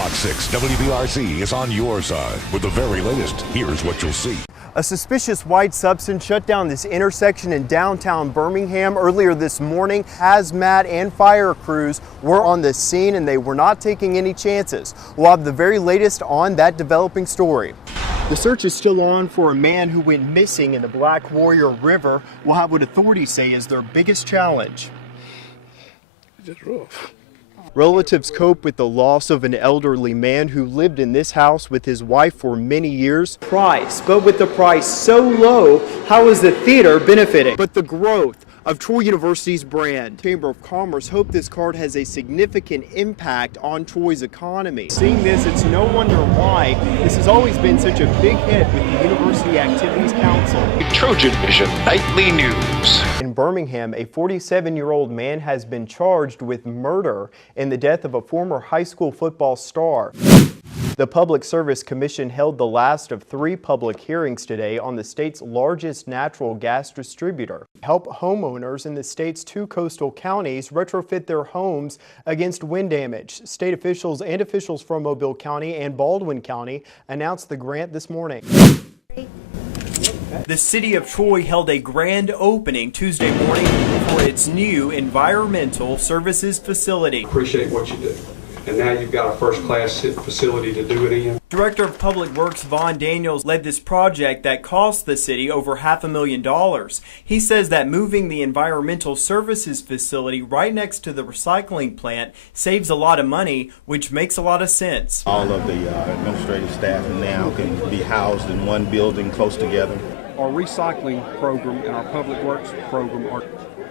Fox 6 WBRZ is on your side. With the very latest, here's what you'll see. A suspicious white substance shut down this intersection in downtown Birmingham earlier this morning. Hazmat and fire crews were on the scene and they were not taking any chances. We'll have the very latest on that developing story. The search is still on for a man who went missing in the Black Warrior River. We'll have what authorities say is their biggest challenge. Just rough. Relatives cope with the loss of an elderly man who lived in this house with his wife for many years. But with the price so low, how is the theater benefiting? But the growth of Troy University's brand. Chamber of Commerce hope this card has a significant impact on Troy's economy. Seeing this, it's no wonder why this has always been such a big hit with the University Activities Council. Trojan Vision Nightly News. In Birmingham, a 47-year-old man has been charged with murder in the death of a former high school football star. The Public Service Commission held the last of 3 public hearings today on the state's largest natural gas distributor. Help homeowners in the state's 2 coastal counties retrofit their homes against wind damage. State officials and officials from Mobile County and Baldwin County announced the grant this morning. The city of Troy held a grand opening Tuesday morning for its new environmental services facility. Appreciate what you do. And now you've got a first-class facility to do it in. Director of Public Works Vaughn Daniels led this project that cost the city over $500,000. He says that moving the environmental services facility right next to the recycling plant saves a lot of money, which makes a lot of sense. All of the administrative staff now can be housed in one building close together. Our recycling program and our public works program are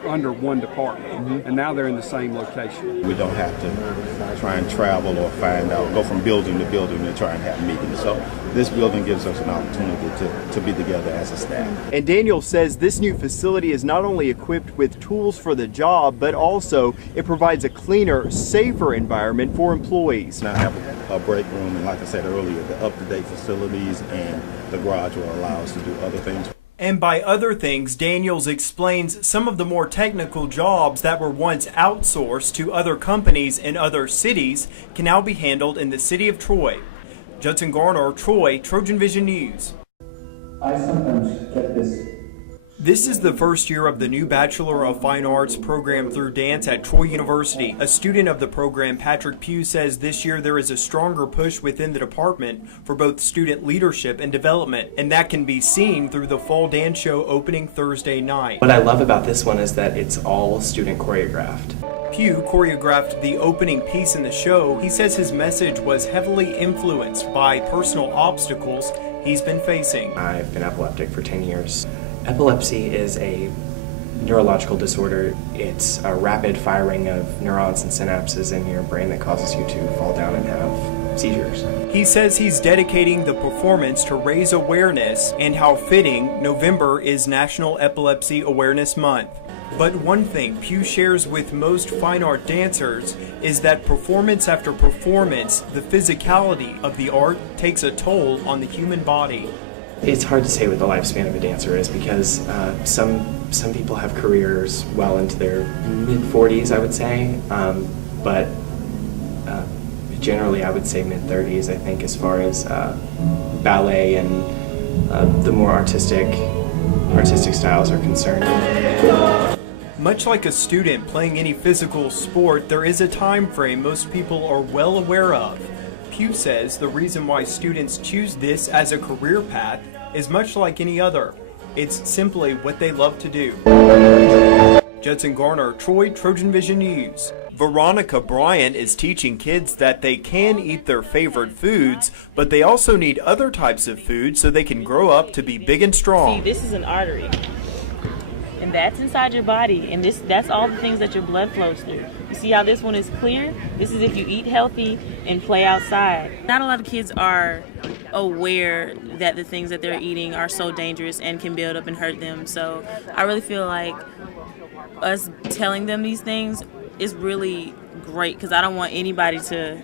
under one department, and now they're in the same location. We don't have to try and travel or find out, go from building to building to try and have meetings. So this building gives us an opportunity to be together as a staff. And Daniel says this new facility is not only equipped with tools for the job, but also it provides a cleaner, safer environment for employees. Now I have a break room, and like I said earlier, the up-to-date facilities and the garage will allow us to do other things. And by other things, Daniels explains some of the more technical jobs that were once outsourced to other companies in other cities can now be handled in the city of Troy. JUDSON Garner, Troy, Trojan Vision News. I sometimes get this. This is the first year of the new Bachelor of Fine Arts program through dance at Troy University. A student of the program, Patrick Pugh, says this year there is a stronger push within the department for both student leadership and development, and that can be seen through the fall dance show opening Thursday night. What I love about this one is that it's all student choreographed. Pugh choreographed the opening piece in the show. He says his message was heavily influenced by personal obstacles he's been facing. I've been epileptic for 10 years. Epilepsy is a neurological disorder. It's a rapid firing of neurons and synapses in your brain that causes you to fall down and have seizures. He says he's dedicating the performance to raise awareness, and how fitting November is National Epilepsy Awareness Month. But one thing Pugh shares with most fine art dancers is that performance after performance, the physicality of the art takes a toll on the human body. It's hard to say what the lifespan of a dancer is because some people have careers well into their mid-40s, I would say, but generally I would say mid-30s, I think, as far as ballet and the more artistic styles are concerned. Much like a student playing any physical sport, there is a time frame most people are well aware of. Pugh says the reason why students choose this as a career path is much like any other. It's simply what they love to do. JUDSON Garner, Troy, Trojan Vision News. Veronica Bryant is teaching kids that they can eat their favorite foods, but they also need other types of food so they can grow up to be big and strong. See, this is an artery, and that's inside your body, and that's all the things that your blood flows through. You see how this one is clear? This is if you eat healthy and play outside. Not a lot of kids are aware that the things that they're eating are so dangerous and can build up and hurt them. So I really feel like us telling them these things is really great, because I don't want anybody to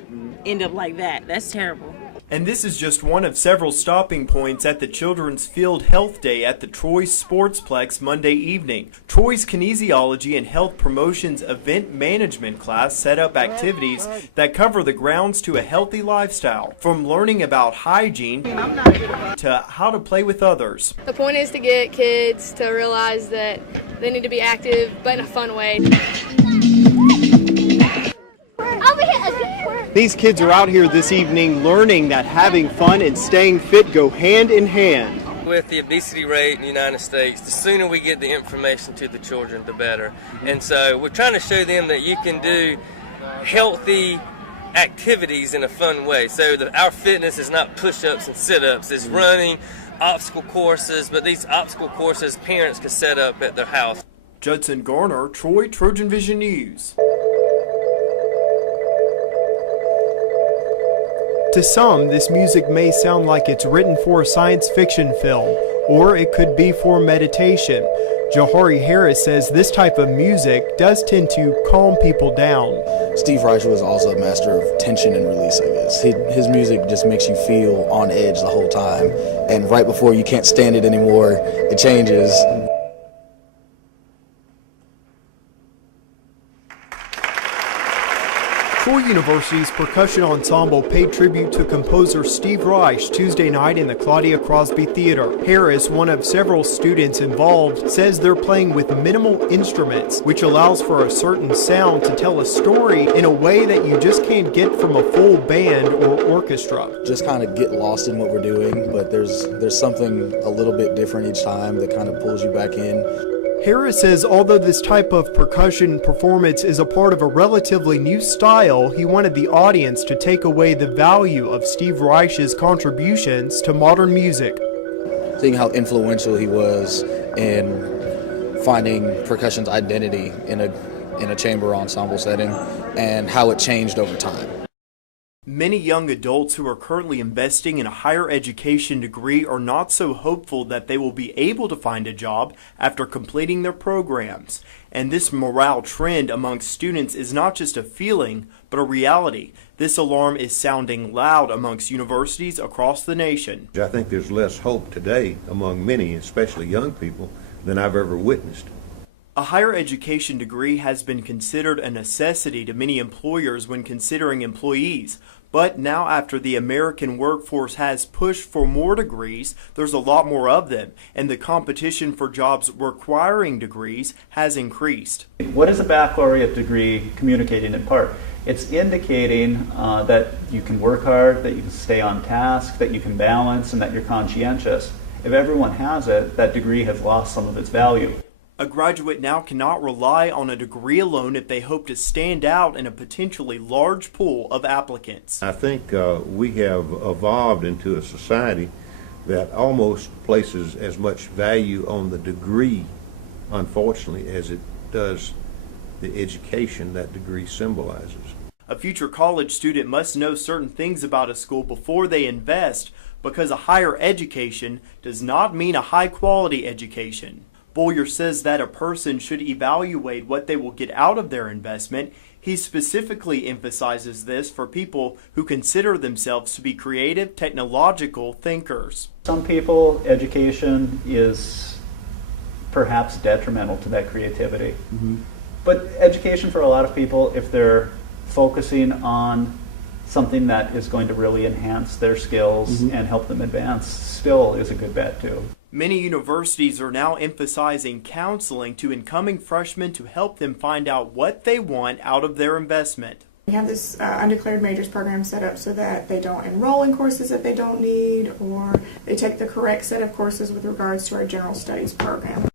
end up like that. That's terrible. And this is just one of several stopping points at the Children's Field Health Day at the Troy Sportsplex Monday evening. Troy's Kinesiology and Health Promotions Event Management class set up activities that cover the grounds to a healthy lifestyle, from learning about hygiene to how to play with others. The point is to get kids to realize that they need to be active, but in a fun way. These kids are out here this evening learning that having fun and staying fit go hand in hand. With the obesity rate in the United States, the sooner we get the information to the children, the better. And so we're trying to show them that you can do healthy activities in a fun way. So our fitness is not push-ups and sit-ups, it's running, obstacle courses, but these obstacle courses parents can set up at their house. JUDSON, Garner, Troy, Trojan Vision News. To some, this music may sound like it's written for a science fiction film, or it could be for meditation. Jahari Harris says this type of music does tend to calm people down. Steve Reich was also a master of tension and release, I guess. His music just makes you feel on edge the whole time, and right before you can't stand it anymore, it changes. Troy University's percussion ensemble paid tribute to composer Steve Reich Tuesday night in the Claudia Crosby Theater. Harris, one of several students involved, says they're playing with minimal instruments, which allows for a certain sound to tell a story in a way that you just can't get from a full band or orchestra. Just kind of get lost in what we're doing, but there's something a little bit different each time that kind of pulls you back in. Harris says although this type of percussion performance is a part of a relatively new style, he wanted the audience to take away the value of Steve Reich's contributions to modern music. Seeing how influential he was in finding percussion's identity in a chamber ensemble setting and how it changed over time. Many young adults who are currently investing in a higher education degree are not so hopeful that they will be able to find a job after completing their programs. And this morale trend amongst students is not just a feeling, but a reality. This alarm is sounding loud amongst universities across the nation. I think there's less hope today among many, especially young people, than I've ever witnessed. A higher education degree has been considered a necessity to many employers when considering employees. But now after the American workforce has pushed for more degrees, there's a lot more of them, and the competition for jobs requiring degrees has increased. What is a baccalaureate degree communicating in part? It's indicating that you can work hard, that you can stay on task, that you can balance, and that you're conscientious. If everyone has it, that degree has lost some of its value. A graduate now cannot rely on a degree alone if they hope to stand out in a potentially large pool of applicants. I think we have evolved into a society that almost places as much value on the degree, unfortunately, as it does the education that degree symbolizes. A future college student must know certain things about a school before they invest, because a higher education does not mean a high-quality education. Boyer says that a person should evaluate what they will get out of their investment. He specifically emphasizes this for people who consider themselves to be creative, technological thinkers. Some people, education is perhaps detrimental to that creativity. But education for a lot of people, if they're focusing on something that is going to really enhance their skills and help them advance, still is a good bet too. Many universities are now emphasizing counseling to incoming freshmen to help them find out what they want out of their investment. We have this undeclared majors program set up so that they don't enroll in courses that they don't need, or they take the correct set of courses with regards to our general studies program.